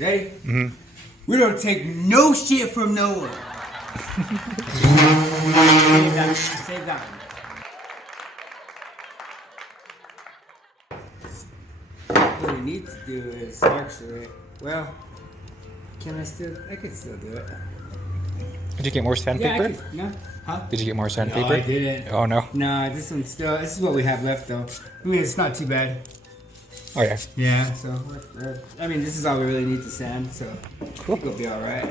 Ready? Mm-hmm. We don't take no shit from no one. Save that one. What we need to do is actually, well, I could still do it. Did you get more sandpaper? Yeah, no. Huh? Did you get more sandpaper? No, I didn't. Oh no. Nah, this is what we have left though. I mean, it's not too bad. Oh yeah. Yeah, so, I mean, this is all we really need to sand, so Cool. I think it'll be alright.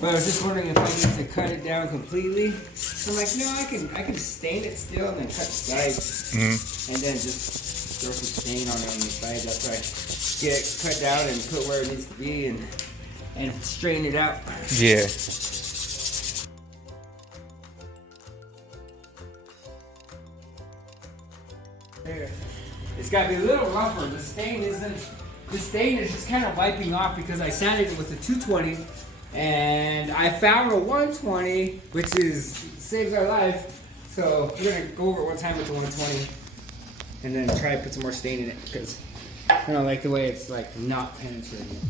But I was just wondering if I need to cut it down completely. So I'm like, no, I can stain it still and then cut the sides. And then just throw some stain on it on the sides after I get it cut down and put where it needs to be and strain it out. Yeah. There. It's got to be a little rougher. The stain is just kind of wiping off because I sanded it with a 220 and I found a 120, which saves our life. So we're going to go over it one time with the 120 and then try to put some more stain in it because I don't like the way it's like not penetrating.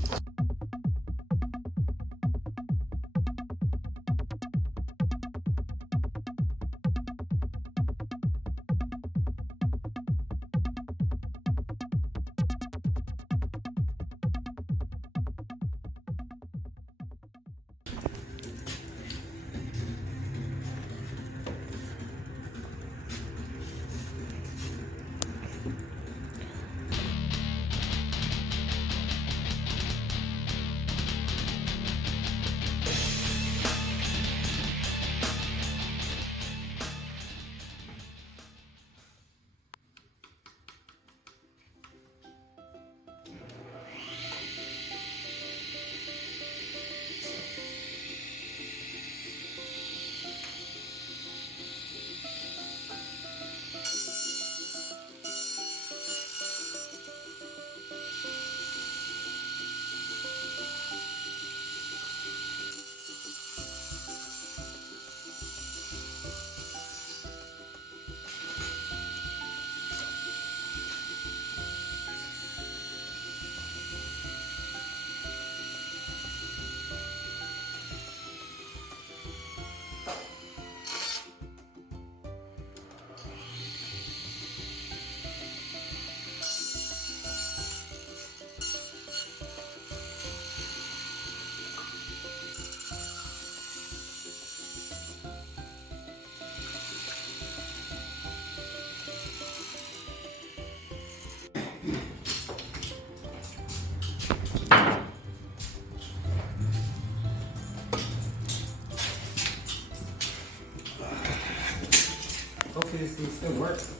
Hopefully this thing still works.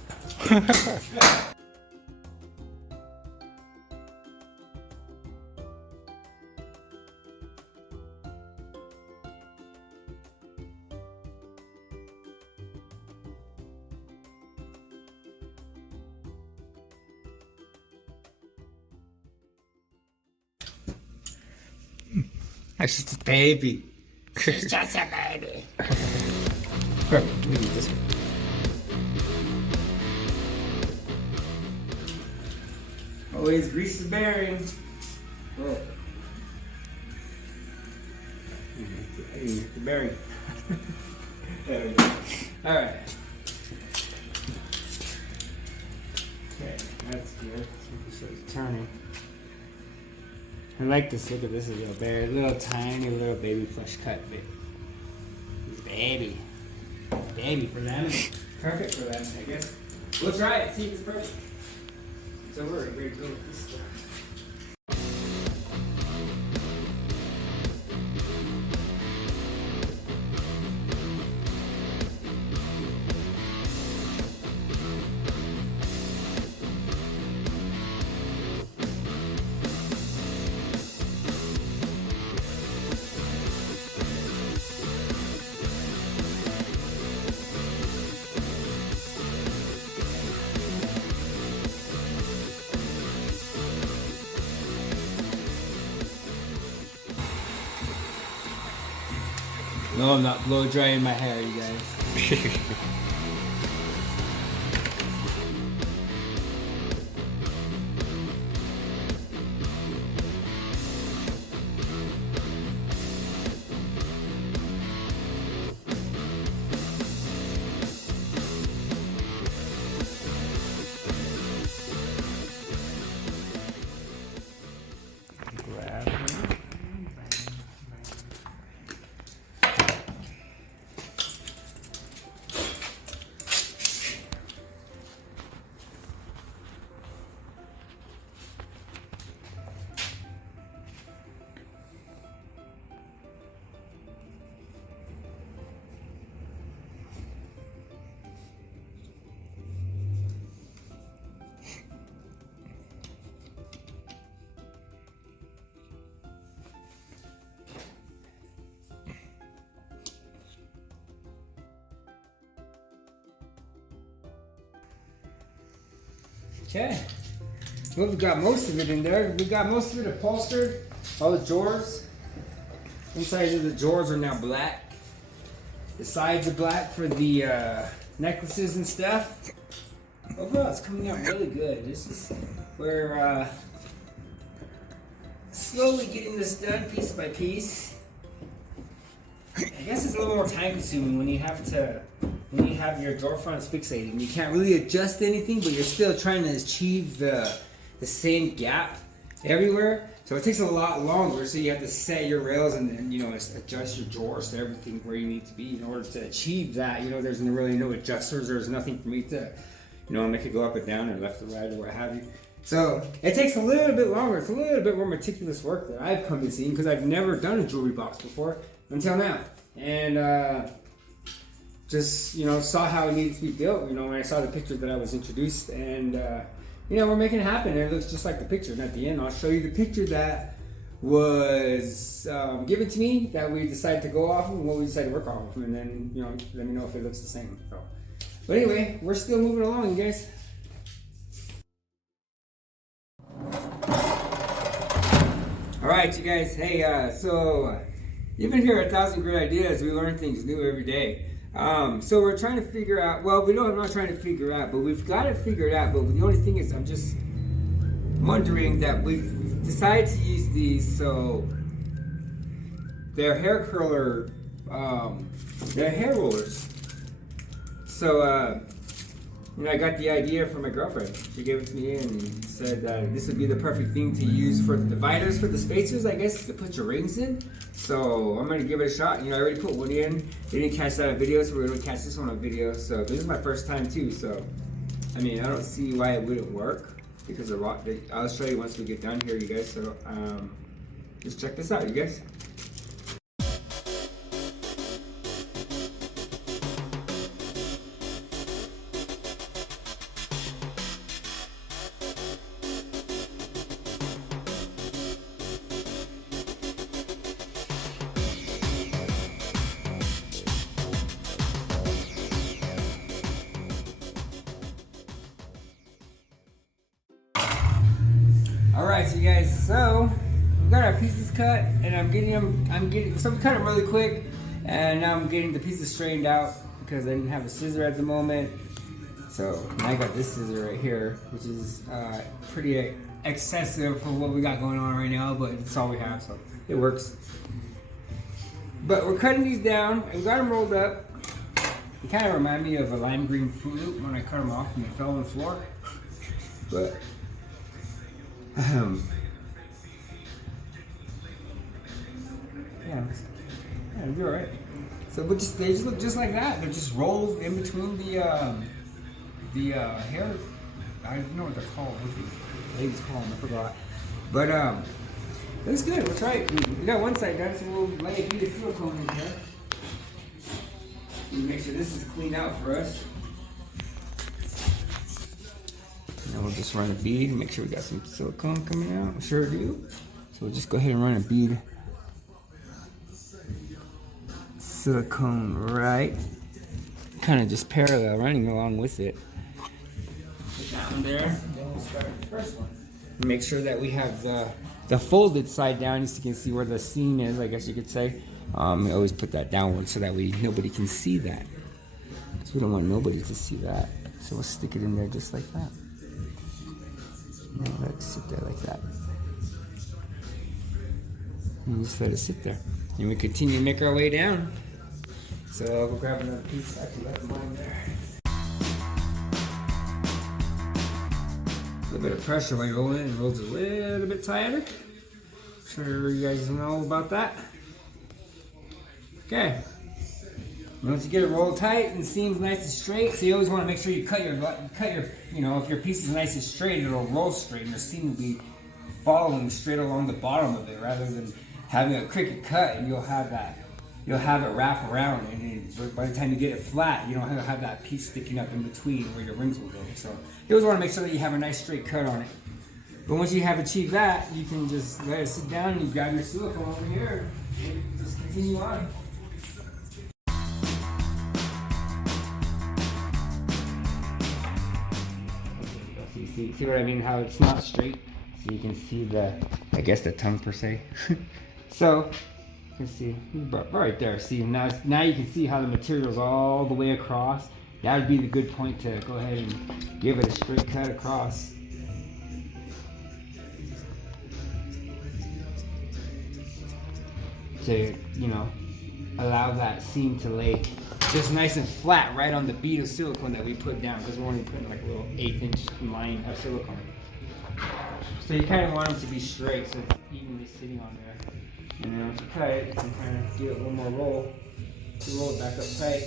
It's just a Baby. She's just a baby. Perfect. We need this one. Always grease the bearing. Oh. The bearing. There we go. Alright. Okay, that's good. So it's turning. I like this. Look at this little bear. Little tiny little baby flesh cut bit. Baby. Baby for them. Perfect for them, I guess. We'll try it, see if it's perfect. So we're ready to go with this stuff. No, I'm not blow drying my hair, you guys. Okay. Well, we got most of it in there. We got most of it upholstered. All the drawers. Inside of the drawers are now black. The sides are black for the necklaces and stuff. Overall, it's coming out really good. We're slowly getting this done piece by piece. I guess it's a little more time consuming when you have your drawer fronts fixated and you can't really adjust anything, but you're still trying to achieve the same gap everywhere. So it takes a lot longer. So you have to set your rails and then, adjust your drawers to everything where you need to be in order to achieve that. There's really no adjusters. There's nothing for me to, make it go up and down or left or right or what have you. So it takes a little bit longer. It's a little bit more meticulous work that I've come to see because I've never done a jewelry box before until now. And just, saw how it needed to be built, when I saw the picture that I was introduced. And, we're making it happen. And it looks just like the picture. And at the end, I'll show you the picture that was given to me that we decided to go off of and what we decided to work off of. And then, let me know if it looks the same. So, but anyway, we're still moving along, you guys. All right, you guys. Hey, so you've been here at 1,000 Great Ideas. We learn things new every day. So we're trying to figure out. Well, I'm not trying to figure out, but we've got it figured out. But the only thing is, I'm just wondering that we've decided to use these. So they're hair curler, they're hair rollers. So I got the idea from my girlfriend. She gave it to me and said that this would be the perfect thing to use for the dividers, for the spacers, I guess, to put your rings in. So I'm gonna give it a shot. I already put one in. They didn't catch that on video, so we're gonna catch this one on video. So this is my first time too. So I don't see why it wouldn't work because I'll show you once we get done here, you guys. So just check this out, you guys. Alright, so you guys, so we've got our pieces cut and I'm getting so we cut them really quick and now I'm getting the pieces straightened out because I didn't have a scissor at the moment. So now I got this scissor right here, which is pretty excessive for what we got going on right now, but it's all we have, so it works. But we're cutting these down and we got them rolled up. They kind of remind me of a lime green Fruit Loop when I cut them off and they fell on the floor. But yeah, you're right. So, but they just look just like that. They're just rolls in between the hair. I don't know what they're called. What the ladies call them? I forgot. But that's good. We'll try it. We got one side done, so we'll lay a bead of silicone in here. Make sure this is cleaned out for us. And we'll just run a bead and make sure we got some silicone coming out. We sure do. So we'll just go ahead and run a bead. Silicone right. Kind of just parallel, running along with it. Put that one there. Then we'll start with the first one. Make sure that we have the folded side down so you can see where the seam is, I guess you could say. We always put that downward so that nobody can see that. So we don't want nobody to see that. So we'll stick it in there just like that. Now let it sit there like that. And just let it sit there. And we continue to make our way down. So I'll go grab another piece. Actually, left mine there. A little bit of pressure while you roll it, and it rolls a little bit tighter. I'm sure you guys know about that. Okay. Once you get it rolled tight and the seam's nice and straight, so you always want to make sure you cut your, if your piece is nice and straight, it'll roll straight and the seam will be following straight along the bottom of it rather than having a crooked cut and you'll have it wrap around and by the time you get it flat, you don't have that piece sticking up in between where your rings will go. So you always want to make sure that you have a nice straight cut on it. But once you have achieved that, you can just let it sit down and you grab your silicone over here and just continue on. See what I mean? How it's not straight, so you can see I guess the tongue per se. So you can see right there. See, now you can see how the material's all the way across. That would be the good point to go ahead and give it a straight cut across. To, you know, allow that seam to lay just nice and flat right on the bead of silicone that we put down, because we're only putting like a little 1/8 inch line of silicone. So you kind of want them to be straight so it's evenly sitting on there. And then once you cut it, you can kind of give it one more roll. Roll it back up tight.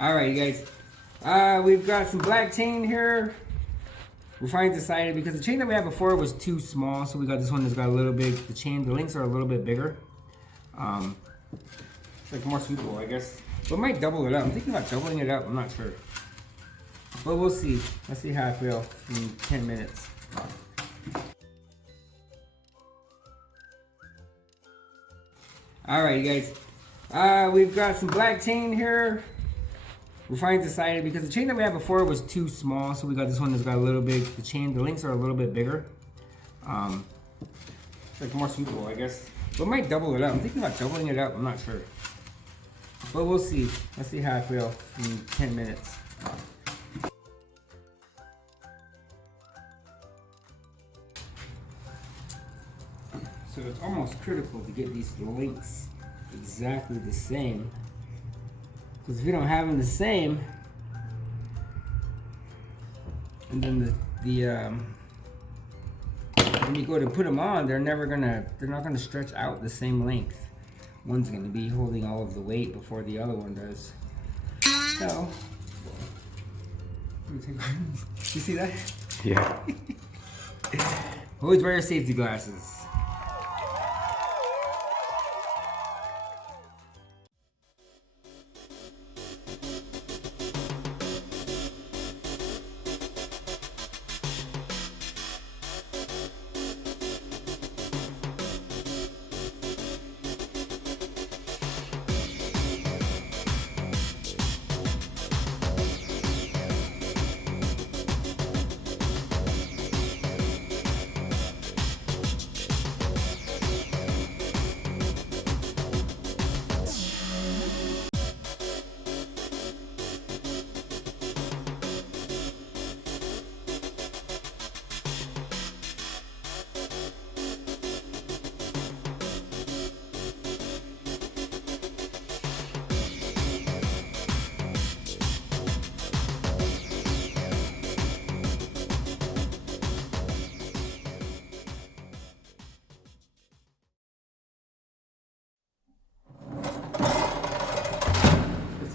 Alright, you guys, we've got some black chain here. We finally decided, because the chain that we had before was too small, so we got this one that's got a little big, the links are a little bit bigger. It's like more suitable, I guess. But I might double it up. I'm thinking about doubling it up, I'm not sure. But we'll see. Let's see how I feel in 10 minutes. Alright, you guys, we've got some black chain here. We finally decided, because the chain that we had before was too small, so we got this one that's got a little big, the links are a little bit bigger. It's like more suitable, I guess. But I might double it up. I'm thinking about doubling it up, I'm not sure. But we'll see. Let's see how I feel in 10 minutes. So it's almost critical to get these links exactly the same. Because if you don't have them the same, and then when you go to put them on, they're not gonna stretch out the same length. One's gonna be holding all of the weight before the other one does. So, you see that? Yeah. Always wear your safety glasses.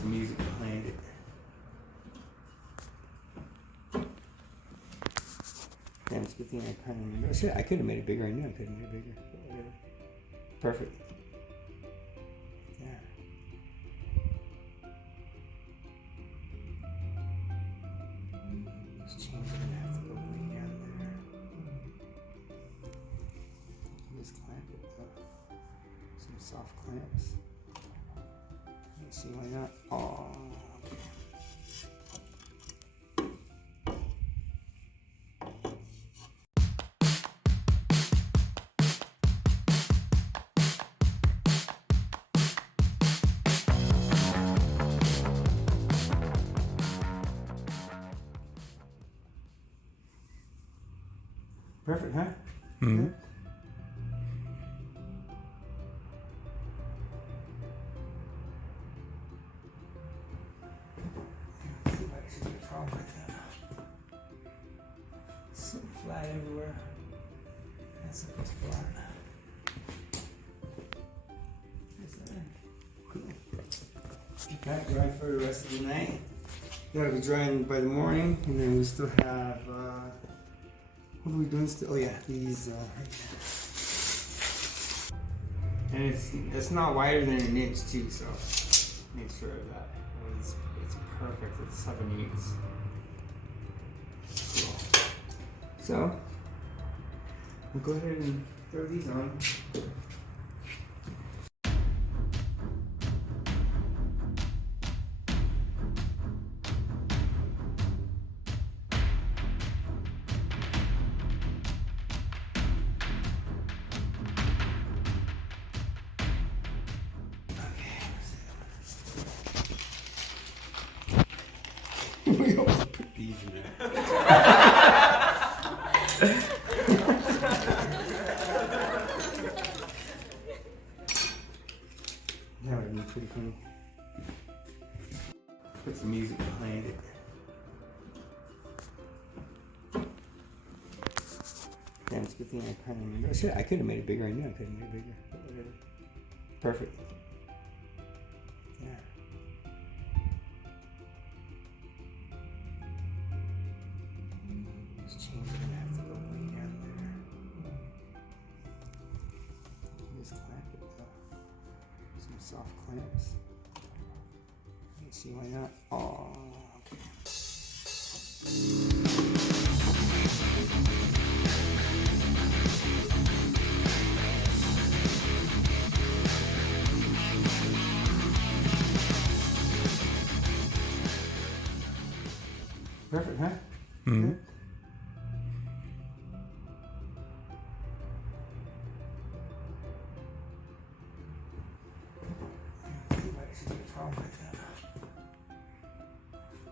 Music behind it. Damn, it's a good thing I kind of remember. Shit, I could have made it bigger. I knew I could have made it bigger. But whatever. Perfect. Yeah. These chains are gonna have to go way down there. Just clamp it though. Some soft clamps. Let's see why not. Oh. Perfect, huh? Mm-hmm. Yeah. Something flat everywhere. That's like it's flat. Cool. That dry for the rest of the night. That'll be drying by the morning, and then we still have, what are we doing still? Oh yeah, these, and it's not wider than an inch too, so make sure of that. It's perfect, it's 7/8. Cool. So, we'll go ahead and throw these on. We always put these in there. That would be pretty funny. Put some music behind it. Damn, it's a good thing I kind of remember. Shit, I could have made it bigger. I knew I could have made it bigger. But whatever. Perfect. Yeah. This chain's gonna have to go way down there. Just clamp it though. Some soft clamps. Let's see why not. Oh, okay. Perfect, huh? Mm-hmm.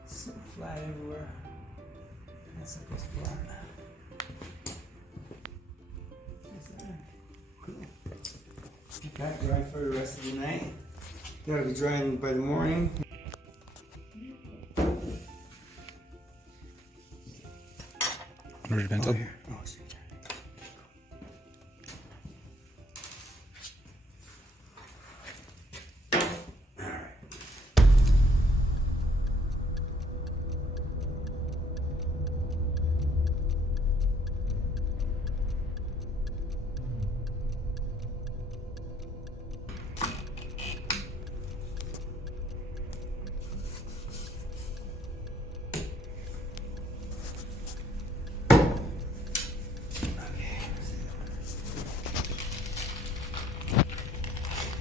Sitting flat everywhere. That's like it's flat. Cool. Get that dry for the rest of the night. That'll be drying by the morning. Where's your pencil? Oh, here. Oh, shit.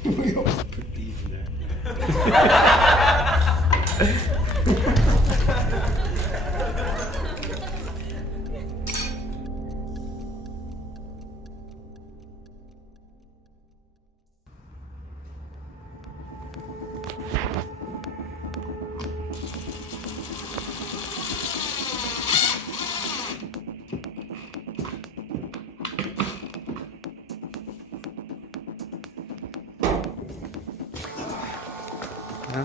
We always put these in there. Huh?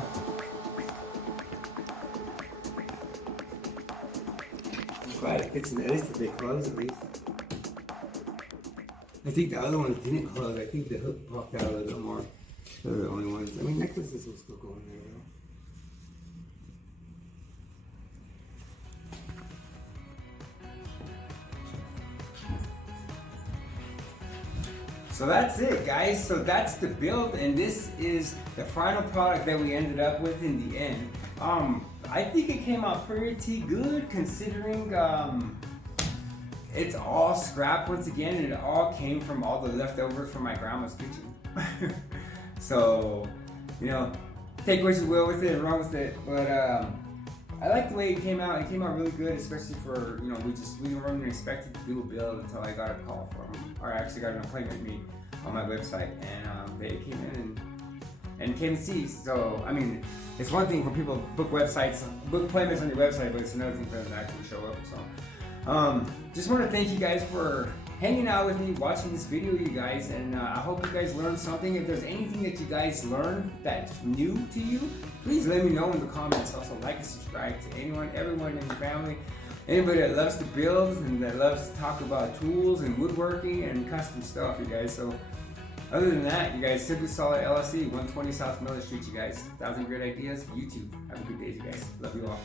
I'm glad it fits in there. At least if they close, at least. I think the other ones didn't close. I think the hook popped out a little bit more. They're the only ones. I mean, necklaces will still go in there, though. So that's it, guys. So that's the build, and this is the final product that we ended up with in the end. I think it came out pretty good considering it's all scrap once again, and it all came from all the leftovers from my grandma's kitchen. So, you know, take what you will with it and run with it. But I like the way it came out. It came out really good, especially for, you know, we weren't expected to do a build until I got a call from, or I actually got an appointment meet on my website, and they came in and came to see. So, I mean, it's one thing for people to book appointments on your website, but it's another thing for them to actually show up. So, just want to thank you guys for hanging out with me, watching this video, you guys, and I hope you guys learned something. If there's anything that you guys learned that's new to you, please let me know in the comments. Also, like and subscribe to everyone in your family, anybody that loves to build and that loves to talk about tools and woodworking and custom stuff, you guys. So Other than that, you guys, Simply Solid LLC, 120 South Miller Street, you guys. 1,000 great ideas, YouTube. Have a good day, you guys. Love you all.